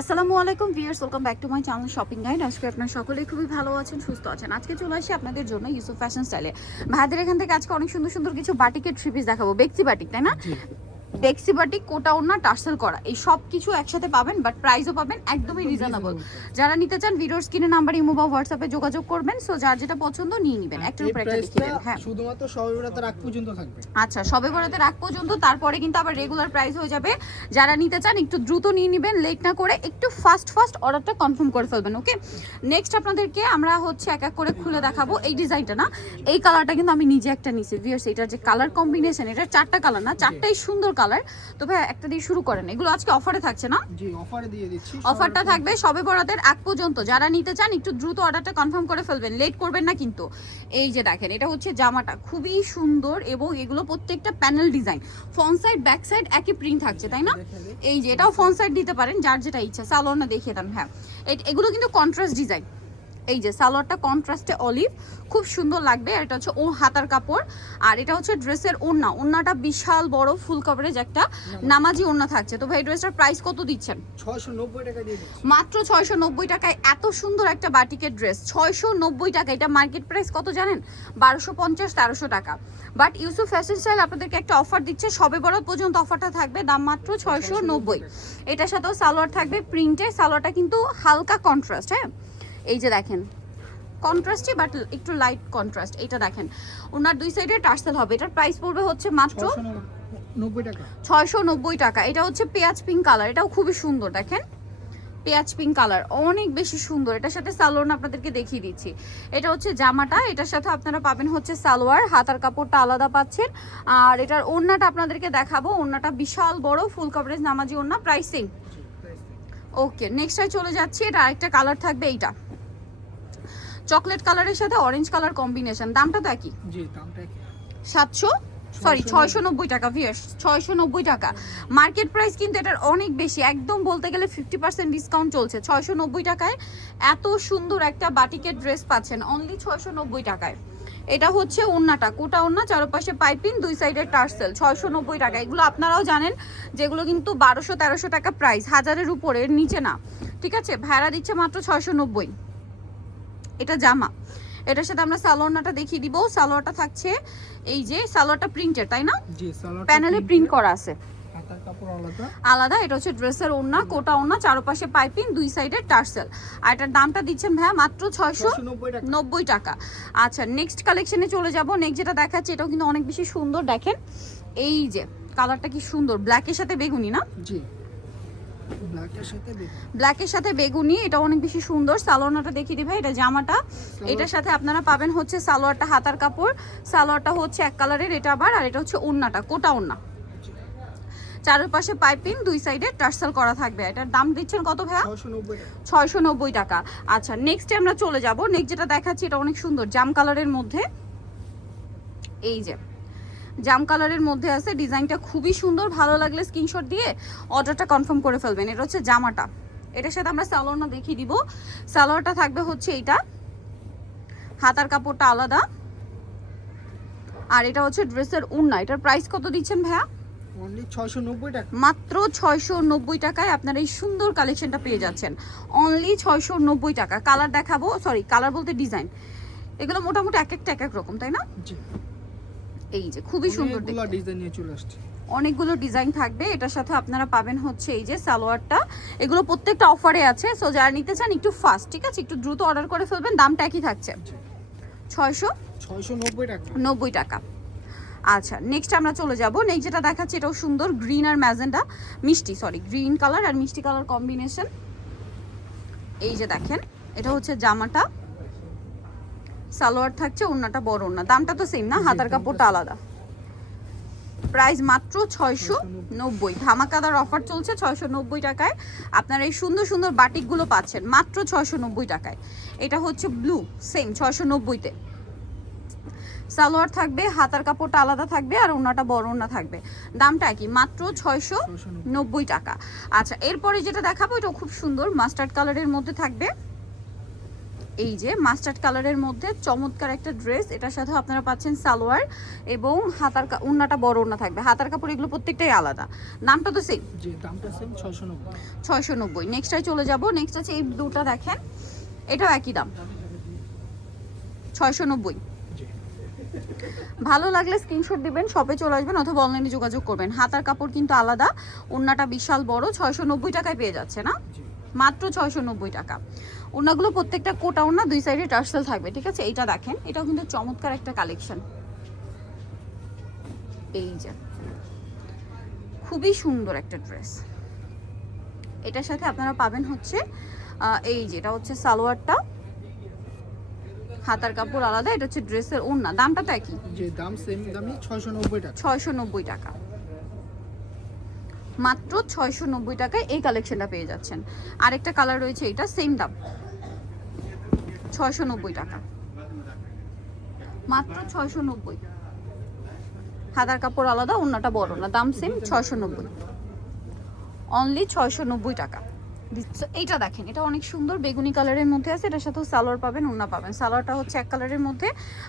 আসসালামু আলাইকুম viewers, welcome back to my channel shopping guide. আজকে আপনারা সকলেই খুবই ভালো আছেন, সুস্থ আছেন। আজকে চলে আসি আপনাদের জন্য ইউসুফ ফ্যাশন স্টাইলে। ভাইদের এখান থেকে আজকে অনেক সুন্দর সুন্দর কিছু বাটিকের থ্রি পিস দেখাবো। বেক্সি বাটিক, তাই না? বেক্সি বাটিক, কোটা ওড়না, টার্সেল করা, এই সব কিছু একসাথে পাবেন, বাট প্রাইসও পাবেন একদমই রিজনেবল। যারা নিতে চান ভিডিওর স্ক্রিনে নাম্বার, ইমো বা হোয়াটসঅ্যাপে যোগাযোগ করবেন। সো যার যেটা পছন্দ নিয়ে নেবেন, একটার উপর একটা লিখে দেন। হ্যাঁ, শুধুমাত্র শবে বরাতের আগ পর্যন্ত থাকবে। আচ্ছা, শবে বরাতের আগ পর্যন্ত, তারপরে কিন্তু আবার রেগুলার প্রাইস হয়ে যাবে। যারা নিতে চান একটু দ্রুত নিয়ে নেবেন, লেট না করে একটু ফাস্ট অর্ডারটা কনফার্ম করে ফেলবেন। ওকে, নেক্সট আপনাদেরকে আমরা হচ্ছে এক এক করে খুলে দেখাবো। এই ডিজাইনটা না, এই কালারটা কিন্তু আমি নিজে একটা নিছি ভিউয়ার্স। এটার যে কালার কম্বিনেশন, এটা চারটা কালার না, চারটাই সুন্দর কালার। তো ভাই একটা দিয়ে শুরু করেন, এগুলো আজকে অফারে থাকছে না? জি, অফারে দিয়ে দিচ্ছি। অফারটা থাকবে শবে বরাতের আগ পর্যন্ত। যারা নিতে চান একটু দ্রুত অর্ডারটা কনফার্ম করে ফেলবেন, লেট করবেন না কিন্তু। এই যে দেখেন, এটা হচ্ছে জামাটা, খুবই সুন্দর এবং এগুলো প্রত্যেকটা panel design, front side back side একই প্রিন্ট থাকছে, তাই না? এই যে এটাও ফ্রন্ট সাইড দিতে পারেন, যার যেটা ইচ্ছা। সালোয়ার না দেখিয়ে দেন। হ্যাঁ, এগুলো কিন্তু কন্ট্রাস্ট ডিজাইন। এই যে সালোয়ারটা কন্ট্রাস্টে অলিভ, খুব সুন্দর লাগবে। আর এটা হচ্ছে ও হাতার কাপড়, আর এটা হচ্ছে ড্রেসের ওড়না। ওড়নাটা বিশাল বড় ফুল কভারেজ একটা নামাজি ওড়না থাকছে। তো ভাই ড্রেসটার প্রাইস কত দিচ্ছেন? 690 টাকা দিয়ে দিচ্ছি। মাত্র 690 টাকায় এত সুন্দর একটা বাটিকের ড্রেস। 690 টাকা। এটা মার্কেট প্রাইস কত জানেন? 1250-1300 টাকা। বাট ইউসুফ ফ্যাশন স্টাইল আপনাদেরকে একটা অফার দিচ্ছে, সবে বরাত পর্যন্ত অফারটা থাকবে, দাম মাত্র 690। এটার সাথেও সালোয়ার থাকবে প্রিন্টে। সালোয়ারটা কিন্তু হালকা কন্ট্রাস্ট। হ্যাঁ, এই যে দেখেন, কন্ট্রাস্টই বাট একটু লাইট কন্ট্রাস্ট। এটা দেখেন, ওনার দুই সাইডে টার্সেল হবে। এটার প্রাইস পড়বে হচ্ছে মাত্র 690 টাকা। 690 টাকা। এটা হচ্ছে পেঁয়াজ পিঙ্ক কালার, এটাও খুবই সুন্দর। দেখেন, পেঁয়াজ পিঙ্ক কালার অনেক বেশি সুন্দর। এটার সাথে সালোয়ার আপনাদেরকে দেখিয়ে দিচ্ছি। এটা হচ্ছে জামাটা, এটার সাথে আপনারা পাবেন হচ্ছে সালোয়ার, হাতার কাপড়টা আলাদা পাচ্ছেন। আর এটার ওড়নাটা আপনাদেরকে দেখাবো। ওড়নাটা বিশাল বড় ফুল কভারেজ নামাজি ওড়না, প্রাইসিং। ওকে, নেক্সটটায় চলে যাচ্ছি। এটা আরেকটা কালার থাকবে, এইটা চকলেট কালারের সাথে অরেঞ্জ কালার কম্বিনেশন। দামটা তো একই। জি, দামটা কি? 690 টাকা ভিউয়ার্স, 690 টাকা। মার্কেট প্রাইস কিন্তু এটার অনেক বেশি, একদম বলতে গেলে 50% ডিসকাউন্ট চলছে। 690 টাকায় এত সুন্দর একটা বাটিকের ড্রেস পাচ্ছেন অনলি 690 টাকায়। এটা হচ্ছে ওড়নাটা, কোটা ওড়না, চারপাশে পাইপিং, দুই সাইডে টার্সেল। 690 টাকা। এগুলো আপনারাও জানেন যেগুলো কিন্তু 1200-1300 টাকা প্রাইস, হাজারের উপরে, এর নিচে না। ঠিক আছে, ভাড়া দিচ্ছে মাত্র 690। এটা জামা, এটার সাথে আমরা সালোয়ারটা দেখিয়ে দিব। সালোয়ারটা থাকছে এই যে, সালোয়ারটা প্রিন্টেড, তাই না? জি, সালোয়ার প্যানেলে প্রিন্ট করা আছে, হাতার কাপড় আলাদা আলাদা। এটা হচ্ছে ড্রেসের ওড়না, কোটা ওড়না, চারপাশে পাইপিং, দুই সাইডে টার্সেল। আর এটার দামটা দিচ্ছেন ভাইয়া মাত্র 690 টাকা। আচ্ছা, নেক্সট কালেকশনে চলে যাব। নেক্সট যেটা দেখাচ্ছে এটাও কিন্তু অনেক বেশি সুন্দর। দেখেন এই যে কালারটা কি সুন্দর, ব্ল্যাকের সাথে বেগুনি না? জি, ব্ল্যাকের সাথে বেগুনি। ব্ল্যাকের সাথে বেগুনি, এটা অনেক বেশি সুন্দর। সালোয়ারটা দেখিয়ে দিই ভাই, এটা জামাটা। এটার সাথে আপনারা পাবেন হচ্ছে সালোয়ারটা, হাতার কাপড়, সালোয়ারটা হচ্ছে এক কালারের, এটা আবার। আর এটা হচ্ছে ওড়নাটা, কোটা ওড়না, চারপাশে পাইপিং, দুই সাইডে টার্সেল করা থাকবে। এটার দাম দিচ্ছেন কত ভাইয়া? 690 টাকা। আচ্ছা, নেক্সটে আমরা চলে যাব। নেক্সট যেটা দেখাচ্ছি এটা অনেক সুন্দর, জাম কালারের মধ্যে। এই যে জাম কালারের মধ্যে আছে, ডিজাইনটা খুবই সুন্দর। ভালো লাগলে স্ক্রিনশট দিয়ে অর্ডারটা কনফার্ম করে ফেলবেন। এটা হচ্ছে জামাটা, এটার সাথে আমরা সালোয়ারটা দেখিয়ে দিব। সালোয়ারটা থাকবে হচ্ছে এইটা, হাতার কাপড়টা আলাদা। আর এটা হচ্ছে ড্রেসের ওড়না। এটার প্রাইস কত দিচ্ছেন ভাইয়া? অনলি 690 টাকা। মাত্র 690 টাকায় আপনারা এই সুন্দর কালেকশনটা পেয়ে যাচ্ছেন, অনলি 690 টাকা। কালার দেখাবো, সরি কালার বলতে ডিজাইন, এগুলো মোটামুটি এক একটা এক এক রকম, তাই না? জি, এই যে খুবই সুন্দর অনেকগুলো ডিজাইন নিয়ে চলে আসছে। অনেকগুলো ডিজাইন থাকবে। এটার সাথে আপনারা পাবেন হচ্ছে এই যে সালোয়ারটা। এগুলো প্রত্যেকটা অফারে আছে। সো যারা নিতে চান একটু ফাস্ট, ঠিক আছে, একটু দ্রুত অর্ডার করে ফেলবেন। দামটা একই থাকছে, 690 টাকা। আচ্ছা, নেক্সট আমরা চলে যাব। নেক্সট যেটা দেখাচ্ছি এটাও সুন্দর, গ্রিন আর ম্যাজেন্ডা, মিষ্টি, সরি গ্রিন কালার আর মিষ্টি কালার কম্বিনেশন। এই যে দেখেন, এটা হচ্ছে জামাটা, সালোয়ার থাকছে, ওড়নাটা বড় ওড়না। দামটা তো সেম না, হাতার কাপড়টা আলাদা। প্রাইস মাত্র 690। ধামাকাদার অফার চলছে, 690 টাকায় আপনারা এই সুন্দর সুন্দর বাটিকগুলো পাচ্ছেন মাত্র 690 টাকায়। এটা হচ্ছে ব্লু, সেম 690-তে। সালোয়ার থাকবে, হাতার কাপড়টা আলাদা থাকবে, আর ওড়নাটা বড় ওড়না থাকবে। দামটা কি? মাত্র 690 টাকা। আচ্ছা, এরপরে যেটা দেখাবো এটাও খুব সুন্দর, মাস্টার্ড কালারের মধ্যে থাকবে। এই যে মাস্টার্ড কালারের মধ্যে চমৎকার একটা ড্রেস, এটার সাথে আপনারা পাচ্ছেন সালোয়ার এবং ওড়নাটা বড় ওড়না থাকবে। হাতার কাপড় এগুলো প্রত্যেকটাই আলাদা, নামটা তো সেম। জি দামটা সেম 690। 690। নেক্সটটাই চলে যাব। নেক্সট আছে এই দুটো দেখেন, এটাও একই দাম 690। জি ভালো লাগলে স্ক্রিনশট দিবেন, শপে চলে আসবেন অথবা অনলাইনে যোগাযোগ করবেন। হাতার কাপড় কিন্তু আলাদা, ওড়নাটা বিশাল বড়। 690 টাকায় পেয়ে যাচ্ছে না, জি মাত্র 690 টাকা। ওড়নাগুলো প্রত্যেকটা কোটা ওড়না, দুই সাইডে টার্সেল থাকবে, ঠিক আছে। এইটা দেখেন, এটাও কিন্তু চমৎকার একটা কালেকশন। এই যে খুবই সুন্দর একটা ড্রেস, এটার সাথে আপনারা পাবেন হচ্ছে এই যে এটা হচ্ছে সালোয়ারটা, হাতার কাপড় আলাদা, এটা হচ্ছে ড্রেসের ওড়না। দামটা তো একই, জি দাম সেম দামই 690 টাকা। 690 টাকা, মাত্র 690 টাকায় এই কালেকশনটা পেয়ে যাচ্ছেন। আরেকটা কালার রয়েছে, এটা সেম দাম 690 টাকা, মাত্র 690। হাতার কাপড় আলাদা, ওড়নাটা বড় না, দাম সেম 690, অনলি 690 টাকা। এইটা দেখেন, এটা অনেক সুন্দর বেগুনি কালারের মধ্যে আছে, এটার সাথেও সালোয়ার পাবেন, ওড়না পাবেন। সালোয়ারটা হচ্ছে এক কালারের মধ্যে,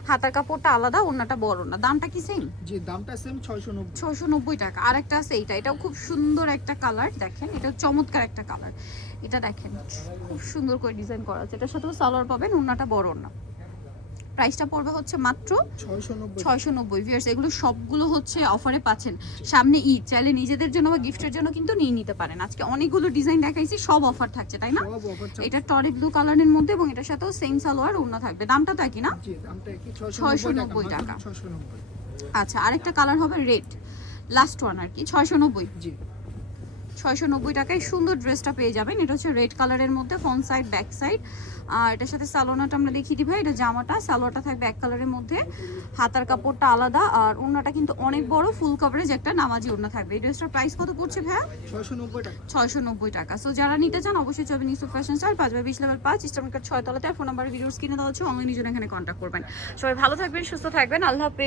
হাতার কাপড়টা আলাদা, ওড়নাটা বড় না। দামটা কি সেম? জি দামটা সেম 690। 690 টাকা। আরেকটা আছে এইটা, এটাও খুব সুন্দর একটা কালার, দেখেন এটা চমৎকার একটা কালার। এটা দেখেন খুব সুন্দর করে ডিজাইন করা আছে, এটার সাথেও সালোয়ার পাবেন, ওড়নাটা বড় না। প্রাইসটা পড়বে হচ্ছে মাত্র 690। ভিউয়ার্স এগুলো সবগুলো হচ্ছে অফারে পাচ্ছেন। সামনে ঈদ, চাইলে নিজেদের জন্য বা গিফটের জন্য কিন্তু নিয়ে নিতে পারেন। আজকে অনেকগুলো ডিজাইন দেখাইছি, সব অফার থাকছে, তাই না? সব অফার চলছে। এটা টরি ব্লু কালারের মধ্যে এবং এটার সাথেও সেম সালোয়ার ওড়না থাকবে। দামটা তো একই না? জি দামটা কি 690 টাকা। 690। আচ্ছা, আরেকটা কালার হবে রেড, লাস্ট ওয়ান আর কি, 690। জি 690 টাকায় সুন্দর ড্রেসটা পেয়ে যাবেন। এটা হচ্ছে রেড কালারের মধ্যে, ফ্রন্ট সাইড ব্যাক সাইড। আর এটার সাথে সালোয়ারটা আমরা দেখিয়ে দিই ভাই, এটা জামাটা, সালোয়ারটা থাকবে এক কালারের মধ্যে, হাতার কাপড়টা আলাদা, আর ওড়নাটা কিন্তু অনেক বড় ফুল কভারেজ একটা নামাজি ওড়না থাকবে। এই ড্রেসটার প্রাইস কত পড়ছে ভাইয়া? 690 টাকা। 690 টাকা। সো যারা নিতে চান অবশ্যই যাবেন Yusuf fashion style, 5/20 level 5 eastern market 6 তলাতে। আর ফোন নাম্বার ভিডিওস কিনে দেওয়া হচ্ছে, অনলাইনে জন্য এখানে কন্ট্যাক্ট করবেন। সবাই ভালো থাকবেন, সুস্থ থাকবেন, আল্লাহ হাফেজ।